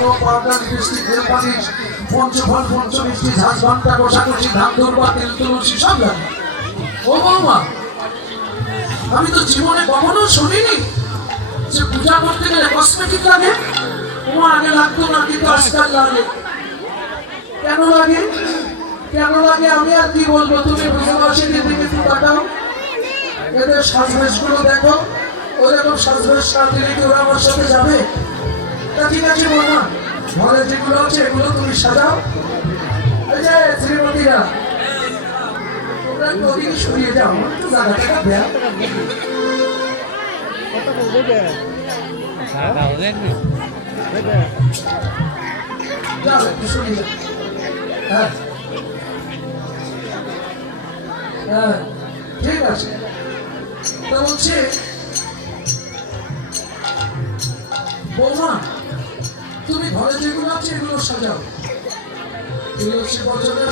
স্তবক powder lipstick nail polish পঞ্চফল পঞ্চমিষ্টি ঝাঁঝ ঘন্টা কষাকষি ধান দুর্বা তেল তুলসী সব লাগে। ও বৌমা, আমি তো জীবনে কখনো শুনিনি যে পূজা করতে গেলে কসমেটিক লাগে। তোমার আগে লাগতো না, কিন্তু আজকাল লাগে। কেন লাগে? কেন লাগে আমি আর কি বলবো, তুমি ব্রজবাসীদের দিকে একটু তাকাও, এদের সাজবেশ গুলো দেখো। ওরকম সাজবেশ না দিলে কি ওরা আমার সাথে যাবে? তা ঠিক আছে বৌমা, ঘরে যেগুলো আছে এগুলো তুমি সাজাও। এই যে শ্রীমতীরা, তোমরা একটু ওদিকে সরিয়ে যাও, একটু জায়গাটা কাটবে। যাও একটু সরিয়ে যাও। হ্যাঁ হ্যাঁ ঠিক আছে। তো বলছি বৌমা, তুমি ঘরে যেগুলো আছে এগুলো সাজাও। তুলসী বচনের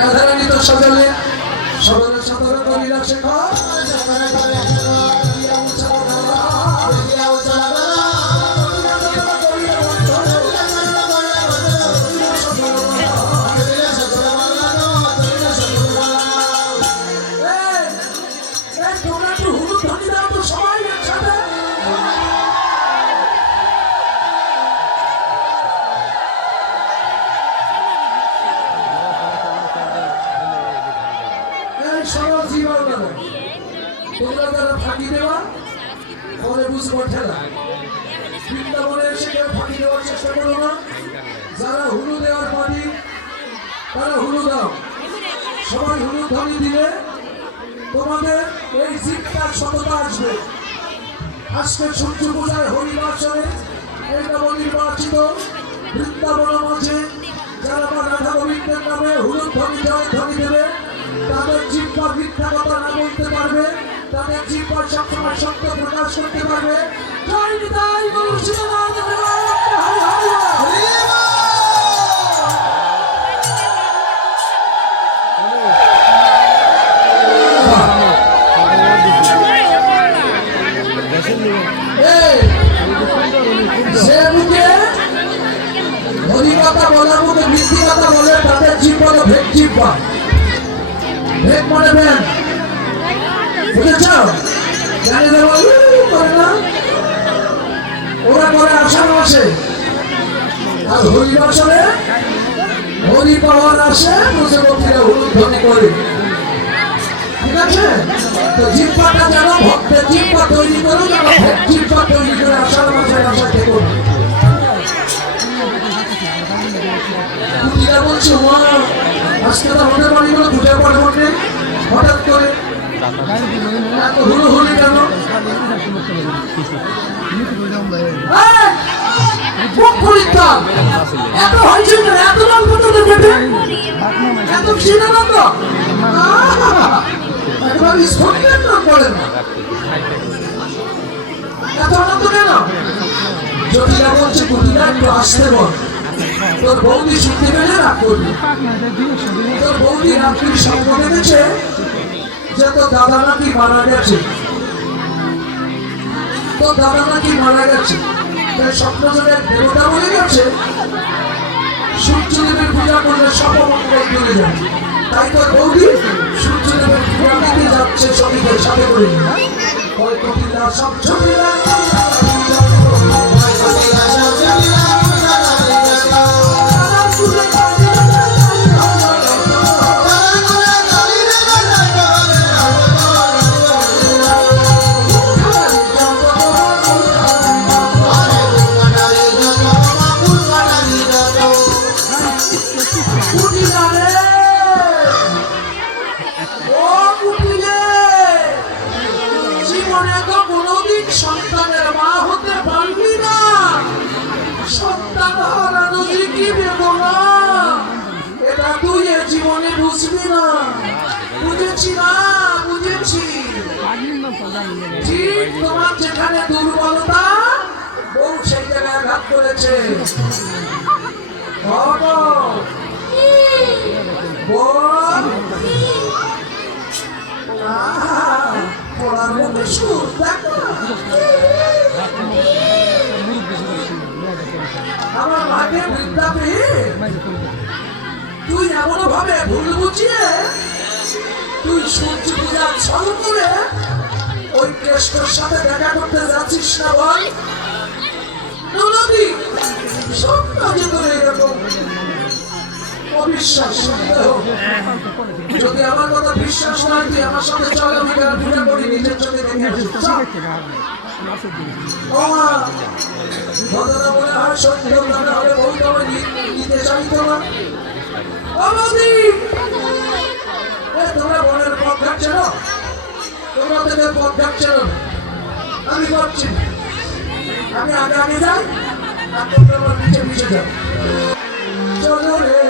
রাধারানী তো সাজালে সবার সাথে করিলা শেখা। তোমরা যারা ফাঁকি দেওয়া ফলে বুঝবো ঠেলা। বৃন্দাবনে এসে কেউ ফাঁকি দেওয়ার চেষ্টা করো না। যারা হুলু দেওয়ার পানি তারা হুলু দাও। সবাই হুলু ধ্বনি দিলে তোমাদের এই জিতটার সততা আসবে। আজকে সূর্য পূজায় হরিবাসরে এই নবনির্বাচিত বৃন্দাবন মাঝে যারা রাধা গোবিন্দের নামে হুলু ধ্বনি জয় ধ্বনি দেবে, তাদের জিহ্বা মিথ্যা কথা না বলতে পারবে, তাদের জিহ্বা সবসময় সত্য প্রকাশ করতে পারবে। জয় নিতাই গৌর শিবনাথ হরিকথা বলার মধ্যে মিথ্যি কথা বলে, তাদের জিহ্বা ভেদ জিহ্বা। ভেদ মানে ভেদ, বুঝেছ? জানি দেবো করে না, ওরা করে আষাঢ় মাসে, আর হরি বছরে হরি পাওয়ার আসে মুসলমানরা হলুদ ধ্বনি করে। ঠিক আছে? তো জিহ্বাটা যেন ভক্তের জিহ্বা তৈরি করুন, জিহ্বা তৈরি করে আজকে তো আমাদের বাড়িগুলো দুটো পরে মধ্যে হঠাৎ করে এত হুড়োহুড়ি কেন? খুব পরীক্ষা এত হয়েছে কেন? এত নাম কত দেখে এত ছিল না তো একবার স্ফটিকের নাম বলেন না এত আনন্দ কেন? জটিলা বলছে কুটিরা একটু আসতে বল, তোর বৌদি শুনতে পেলে রাগ করবি। তোর বৌদি রাত্রির স্বপ্ন দেখেছে যে তোর দাদা নাকি মারা গেছে, তোর দাদা নাকি মারা গেছে। তাই স্বপ্ন যদি দেবতা বলে গেছে সূর্যদেবের পূজা করলে সপমঙ্গল চলে যাবে। তাই তোর বৌদি সূর্যদেবের পূজা দিতে যাচ্ছে সঙ্গীদের সাথে করে। কয়কটিলা সব ছবিরা সন্তানের মা হতে পারবি না। সন্তান হারানো যে কি বেদনা এটা তুই এ জীবনে বুঝবি না। বুঝেছি না, বুঝেছি। ঠিক তোমার যেখানে দুর্বলতা বউ সেই জায়গায় আঘাত করেছে। পড়ার মধ্যে সুর দেখো আমার মাকে বৃদ্ধা পেয়ে তুই এমন ভাবে ভুল বুঝিয়ে তুই সূর্য পূজার ছল করে ওই কেষ্টর সাথে দেখা করতে যাচ্ছিস না বল? নদী সব কাজে তোর এরকম অবিশ্বাস। যদি আমার কথা বিশ্বাস না তুই আমার সাথে চল, আমি পূজা করি নিজের চোখে দেখে আসি। ঘটনা মনে হয় সত্য, না হলে বউ তো আমি নিতে চাইতো না। তোমরা বনের পথ ঘাটছে না, তোমরা তোদের পথ ঘাটছে না, আমি করছি। আমি আগে আগে যাই আর তোমরা আমার পিছে পিছে যাও। চলো রে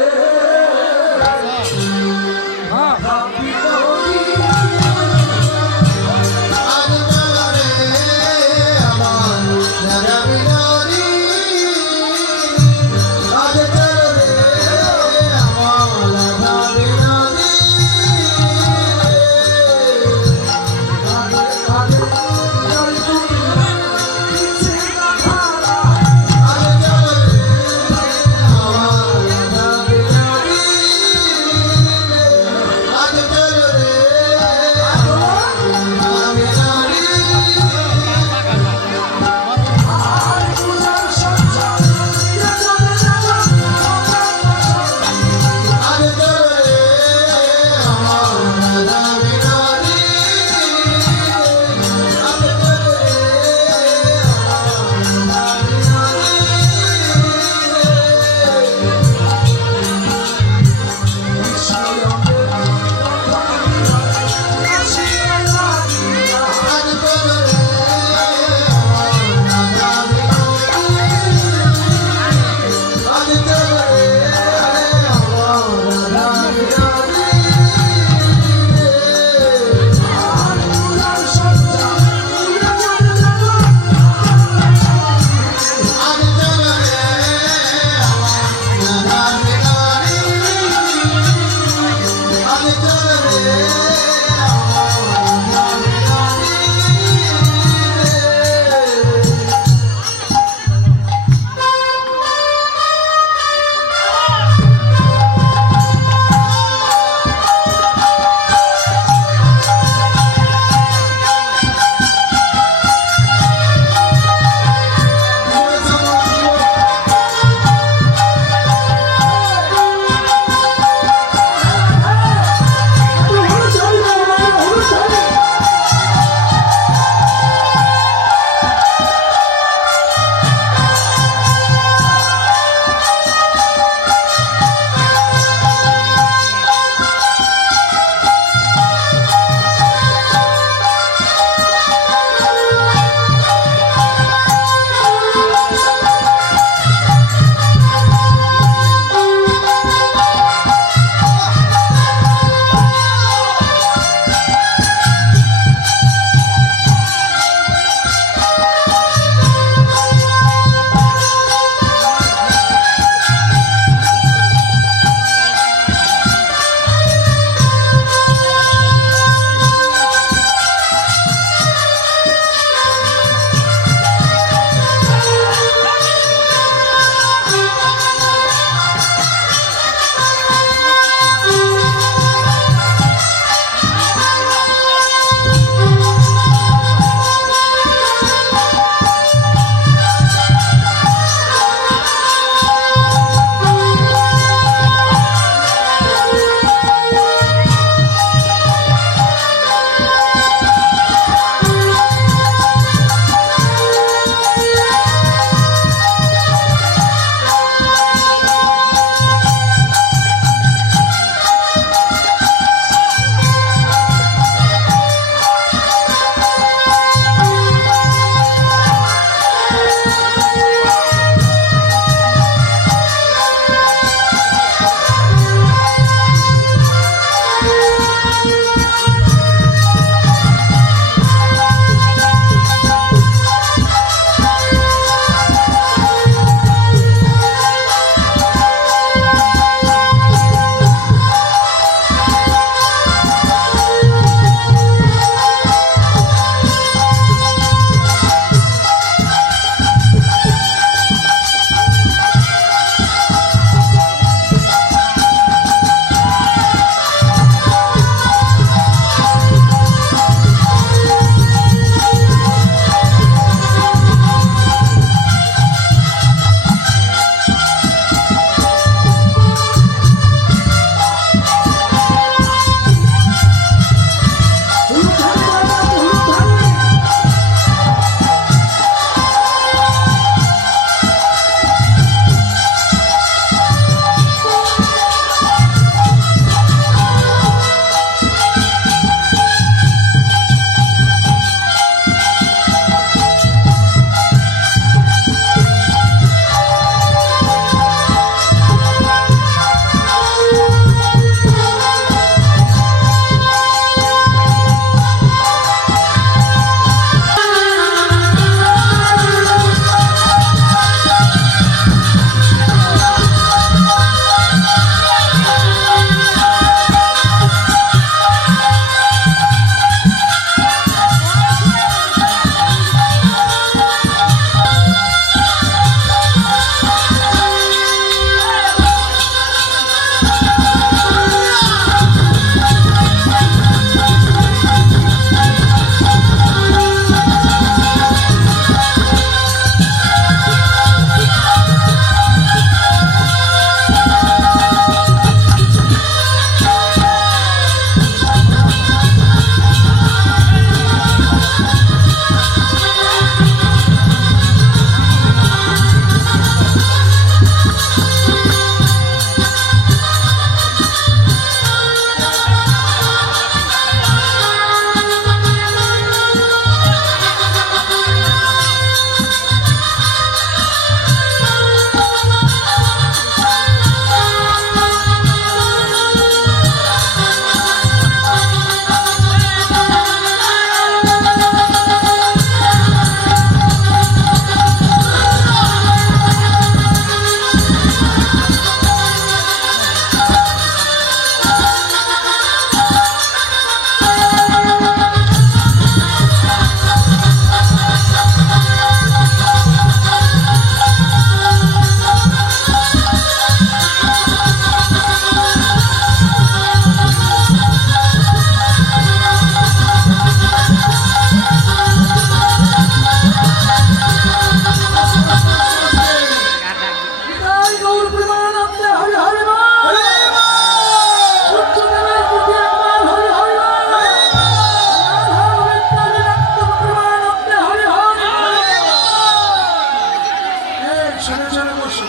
শুনে শুনে বসো।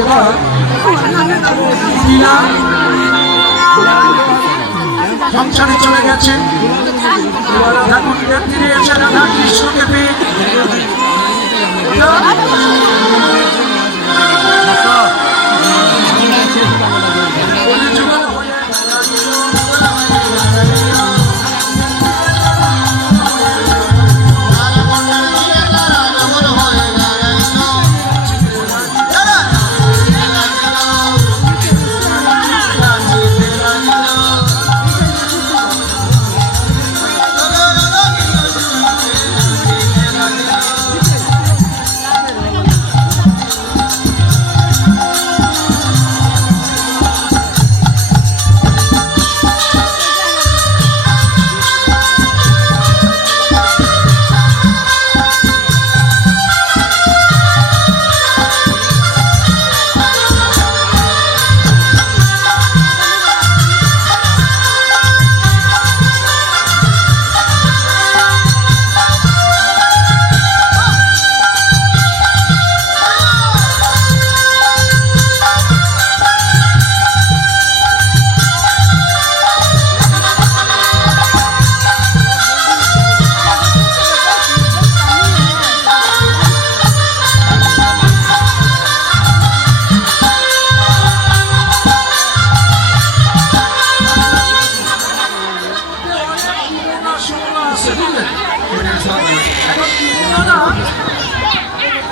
এবার লীলা সংসারে চলে গেছে। এবার রাধা কুণ্ডে ফিরে এসে রাধা কৃষ্ণকে পেয়ে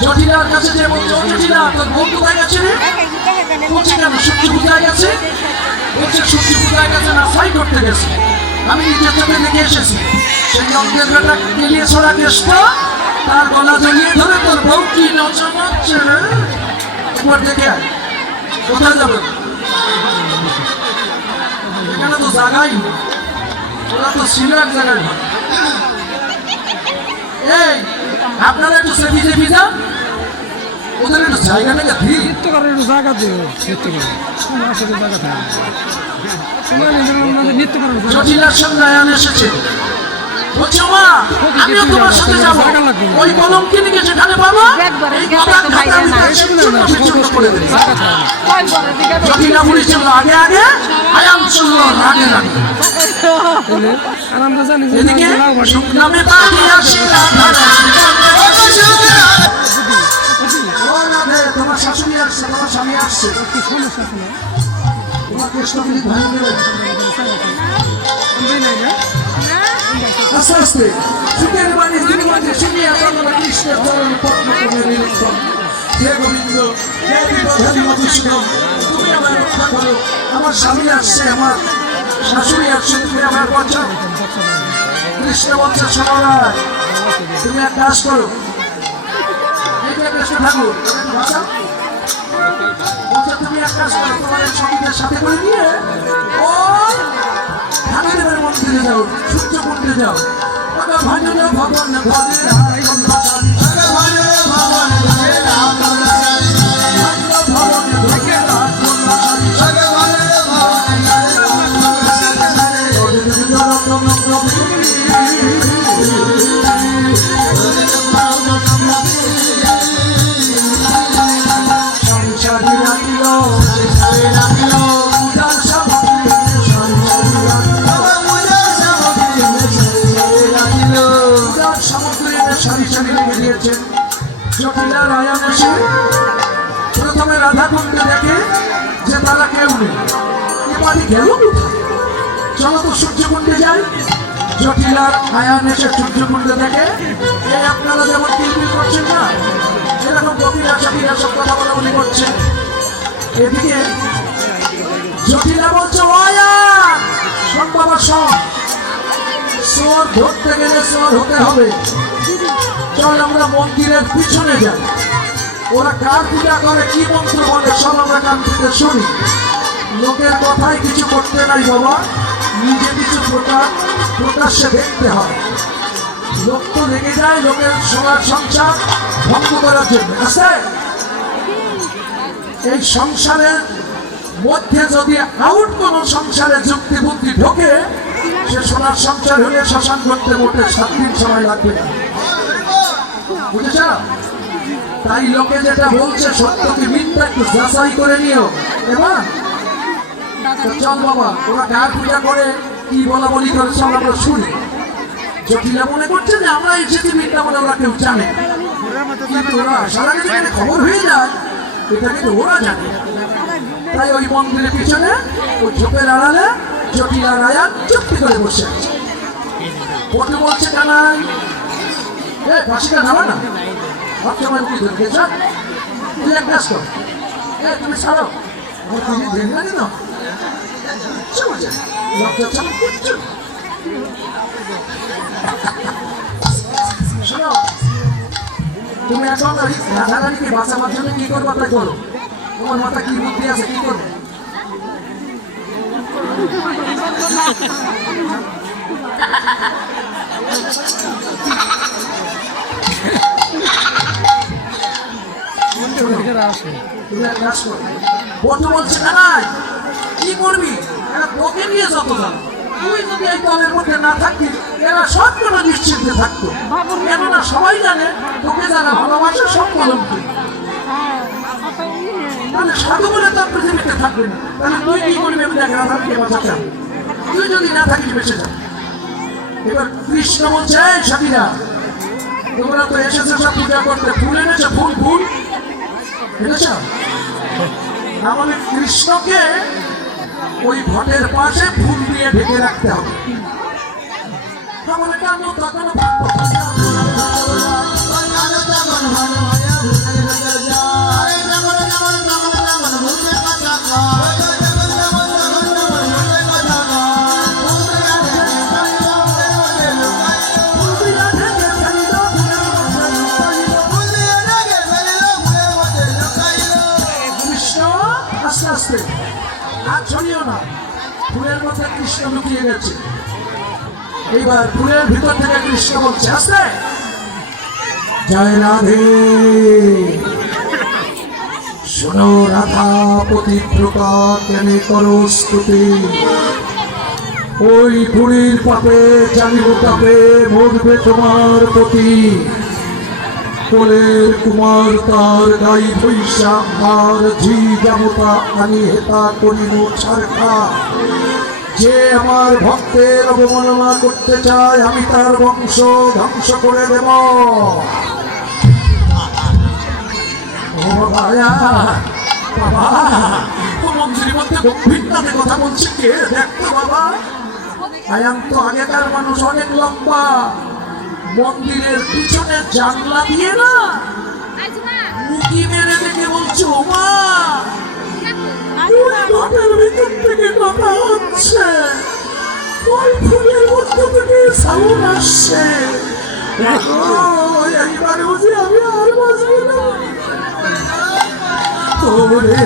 জটিলার কাছে যে বলছে ও জটিলা তোর বউ কোথায় গেছে রে? বলছে কেন সূর্য পূজায় গেছে? বলছে সূর্য পূজায় গেছে না সাই করতে গেছে। আমি নিজের চোখে দেখে এসেছি। সেই অঙ্কের বেটা কেলিয়ে ছড়া কেসটা তার গলা জড়িয়ে ধরে তোর বউ কি নচাচ্ছে রে? একবার দেখে আয়। কোথায় যাবে? এখানে তো জায়গাই নেই। ওরা তো ছিল এক জায়গায়। এই আপনারা একটু সেফি সেফি যান, ওদের একটু জায়গা নেই ঠিক নৃত্য করার একটু জায়গা দিও। নৃত্য করার তোমার সাথে জায়গা থাকে তোমার নৃত্য করার জটিলার সঙ্গে আয়ান এসেছে। বলছো মা আমিও তোমার সাথে যাবো। ওই কলঙ্কিনীকে যেখানে পাবো এই কলার খাতা ভিতরে চূর্ণ করে দেবে। জটিলা বুড়ি ছিল আগে আগে, আয়ান ছিল আগে আগে। আর আমরা জানি যে এদিকে শুকনামে পানি আসি তোমার শাশুড়ি আসছে, তোমার স্বামী আসছে। তোমার কৃষ্ণগুলি ভাই দেবে আস্তে আস্তে সুখের বাণী জীবনে শুনিয়া তোমরা কৃষ্ণের চরণ পদ্ম করে নিরীক্ষণ। হে গোবিন্দ, হে বিদধারী মধুসূদন, তুমি আমার রক্ষা করো। আমার স্বামী আসছে, আমার শাশুড়ি আসছে, তুমি আমার বাঁচাও। কৃষ্ণ বলছে শোনো না, তুমি এক কাজ করো, কৃষ্ণ ঠাকুর বাঁচাও। বলছে তুমি এক কাজ করো, তোমার এই সঙ্গীদের সাথে করে নিয়ে ও ঠাকুরের মন্দিরে যাও, সূর্য কুণ্ডে যাও। ভজন ভগবান জটিলার আয়ান এসে প্রথমে রাধা কুণ্ডে দেখে যে তারা কেউ নেই। এবারে গেল কোথায়? চলো তো সূর্যকুণ্ডে যাই। জটিলার আয়ান এসে সূর্যকুণ্ডে দেখে এই আপনারা যেমন কিলবিল করছেন না, এরকম কবিরা সবিরা সব কথা বলাবলি করছে। এদিকে জটিলা বলছে ও আয়ান শোন বাবা শোন, চোর ধরতে গেলে চোর হতে হবে। চল আমরা মন্দিরের পিছনে যাই, ওরা কার পূজা করে কি মন্ত্র বলে সব আমরা কান থেকে শুনি। লোকের কথাই কিছু করতে নাই বাবা, নিজে কিছু প্রকাশ্যে দেখতে হয়। লোক তো রেগে যায়, লোকের সবার সংসার ভঙ্গ করার জন্য আছে। এই সংসারের মধ্যে যদি আউট কোন সংসারে যুক্তি বুদ্ধি ঢোকে, সে সোনার সংসার হলে শ্মশান করতে মোটে 7 দিন সময় লাগবে না। বুঝেছ? তাই লোকে যেটা বলছে সত্য কি মিথ্যা একটু যাচাই করে নিও। এবার চল বাবা, ওরা কার পূজা করে কি বলা বলি করে সব আমরা শুনি। জটিলা মনে করছে যে আমরা এসেছি মিথ্যা বলে ওরা কেউ জানে, কিন্তু ওরা আসার আগে যেখানে খবর হয়ে যায় এটা কিন্তু ওরা জানে। তাই ওই মন্দিরের পিছনে ওই ঝোপের আড়ালে জটিলা রায়া চুক্তি করে বসে পটু বলছে কানাই ফাঁসিটা নামা না, ভাবছে আমার কি ধরতে চান, তুই এক কাজ কর, তুমি ছাড়ো আমার তুমি দেখে না কেন লজ্জা ছাড়া কিচ্ছু। শোনো, তুমি এখন রাধারানীকে বাঁচাবার জন্য কি করবো তাই করো। তোমার মাথা কি বুদ্ধি আছে, কি করবে? বন্ধু বলছে কানাই কি করবি, এরা তোকে নিয়ে যত যাবে, তুই যদি এই দলের মধ্যে না থাকবি এরা সব কোনো নিশ্চিন্তে থাকতো। কেননা সবাই জানে তোকে যারা ভালোবাসে সব কলঙ্কি, তাহলে সাধু বলে তোর পৃথিবীতে থাকবে না। তাহলে তুই কি করবি? আমি দেখ রাধাকে বাঁচাতে হবে, তুই যদি না থাকিস বেঁচে যা। এবার কৃষ্ণ বলছে এই সাথীরা, তোমরা তো এসেছো সব পূজা করতে, ফুল এনেছো, ফুল ফুল এনেছ, তাহলে কৃষ্ণকে ওই ঘটের পাশে ফুল দিয়ে ঢেকে রাখতে হবে। তাহলে কেন তখন আস্তে আস্তে আর ছড়িও না, ফুলের মধ্যে কৃষ্ণ লুকিয়ে গেছে। এইবার ফুলের ভিতর থেকে কৃষ্ণ বলছে আস্তে, জয় রাধে। শোনো রাধা পতিব্রতা কেনে করো স্তুতি, ওই বুড়ির পাপে জানিব তাপে মরবে তোমার পতি। কোলের কুমার তার গাই পয়সা আর ঝি জামতা আনি হেতা করিব ছাড়খা। যে আমার ভক্তের অবমাননা করতে চায় আমি তার বংশ ধ্বংস করে দেব। মন্দিরের মধ্যে গম্ভীরতাতে কথা বলছে কে দেখতো বাবা? আয়াম তো আগেকার মানুষ অনেক লম্বা, মন্দিরের পিছনে জানলা দিয়ে না মুখি মেরে দেখে বলছে ওমা ঘটের ভিতর থেকে কথা হচ্ছে, ওই ফুলের মধ্যে থেকে সাউন্ড আসছে। এইবারে বুঝি আমি আর বাঁচবো না। তোরে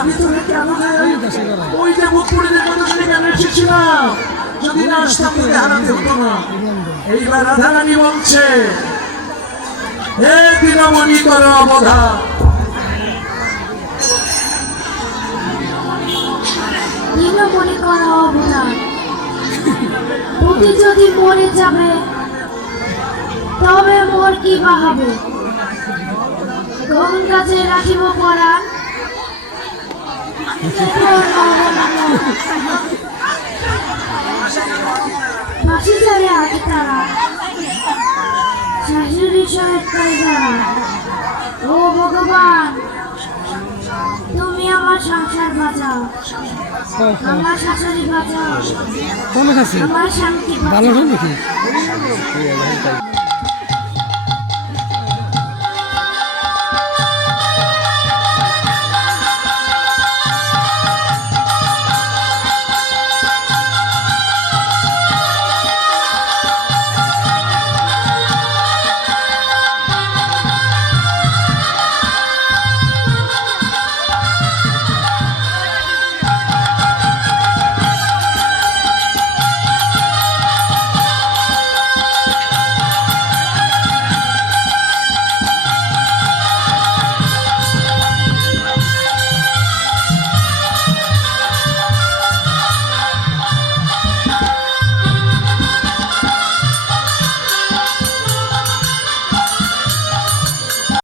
আমি তোরে কেন ওই যে মুখ পড়ে কথা শুনে কেন এসেছিলাম, যদি না আসতাম তোকে হারাতে হতো না। এইবার রাধারানী বলছে হে দিনমণি কর অবধা, দিনমণি কর অবধা, তুমি যদি মরে যাবে তবে মোর কি বা হবে? গঙ্গাজে রাখিব পরাণ, ফাঁসি যাবে আগে তারা, শাশুড়ি সহের যারা। ও ভগবান, তুমি আমার সংসার বাঁচাও, আমার শাশুড়ি বাঁচাও, আমার শান্তি ভালো বাঁচাও। নাকি?